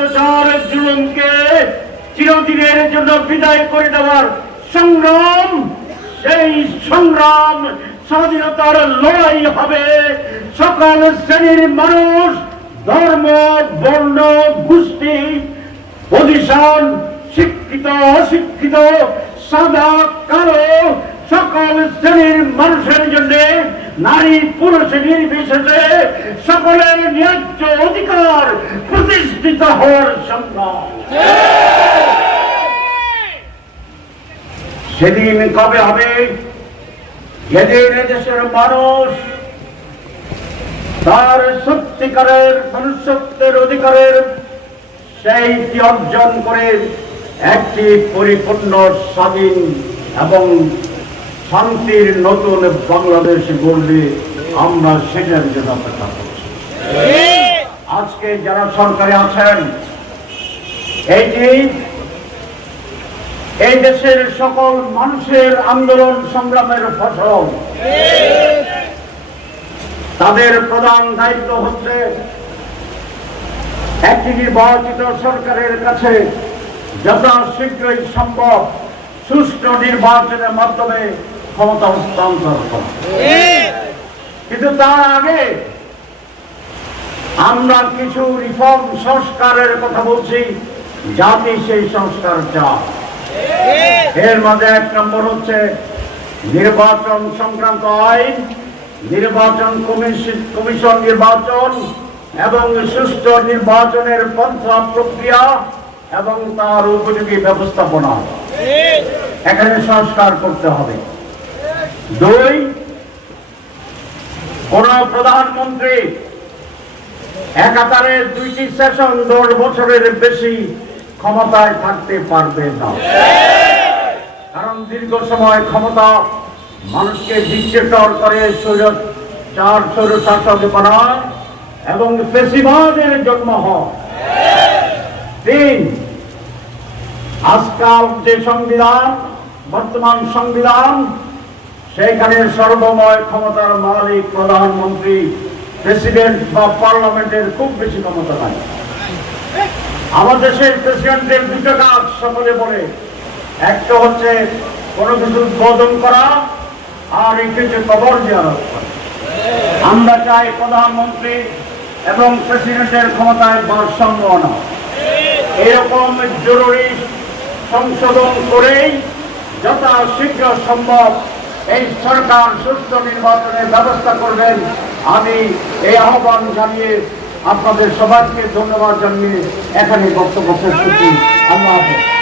অত্যাচার জুলুমকে চিরদিনের জন্য বিদায় করে দেওয়ার সংগ্রাম, সেই সংগ্রাম স্বাধীনতার লড়াই হবে। সকল শ্রেণির মানুষ, ধর্ম, বর্ণ, গোষ্ঠী পজিশন শিক্ষিত, অশিক্ষিত, সাদা, কালো, সকল শ্রেণির মানুষের জন্য নারী পুরুষ নির্বিশেষে সকলের ন্যায্য অধিকার প্রতিষ্ঠিত হওয়ার সংগ্রাম। সেদিন কবে হবে? যেদিন দেশের মানুষ তার সত্যিকারের মনুষ্যত্বের অধিকারের সেইটি অর্জন করে একটি পরিপূর্ণ স্বাধীন এবং শান্তির নতুন বাংলাদেশ গড়বে আমরা সেটার জন্য অপেক্ষা করছি। আজকে যারা সরকারে আছেন এইটি এই দেশের সকল মানুষের আন্দোলন সংগ্রামের ফসল, তাদের প্রধান দায়িত্ব হচ্ছে একটি নির্বাচিত সরকারের কাছে যত শীঘ্রই সম্ভব সুষ্ঠু নির্বাচনের মাধ্যমে ক্ষমতা হস্তান্তর করা। কিন্তু তার আগে আমরা কিছু রিফর্ম সংস্কারের কথা বলছি, জাতি সেই সংস্কার চায়। এর মধ্যে এক নম্বর হচ্ছে নির্বাচন সংক্রান্ত আইন, নির্বাচন কমিশন নির্বাচন এবং সুষ্ঠু নির্বাচনের পন্থা প্রক্রিয়া এবং তার উপযোগী ব্যবস্থাপনা। এখানে সংস্কার করতে হবে। দুই, কোন প্রধানমন্ত্রী একাধারে দুইটি সেশন দশ বছরের বেশি ক্ষমতায় থাকতে পারবে না। কারণ দীর্ঘ সময় ক্ষমতা মানুষকে ডিক্টেটর করে শৈর চার শৈর শাসক বানায় এবং পেশিবাদের জন্ম হয়। তিন, আজকাল যে সংবিধান, বর্তমান সংবিধান সেখানে সর্বময় ক্ষমতার মালিক প্রধানমন্ত্রী, প্রেসিডেন্ট বা পার্লামেন্টের খুব বেশি ক্ষমতা নাই। আমাদের দেশের প্রেসিডেন্টের দুটো কাজ সকলে বলে। একটা হচ্ছে কোনো কিছু উদ্বোধন করা, আর একটি হচ্ছে কবর দেওয়া আমরা চাই প্রধানমন্ত্রী এবং প্রেসিডেন্টের ক্ষমতায় ভারসাম্য আনা। এরকম জরুরি সংশোধন করেই যত শীঘ্র সম্ভব এই সরকার সুস্থ নির্বাচনের ব্যবস্থা করবেন। আমি এই আহ্বান জানিয়ে আপনাদের সবাইকে ধন্যবাদ জানিয়ে এখানে বক্তব্য শেষ করছি আল্লাহ হাফেজ।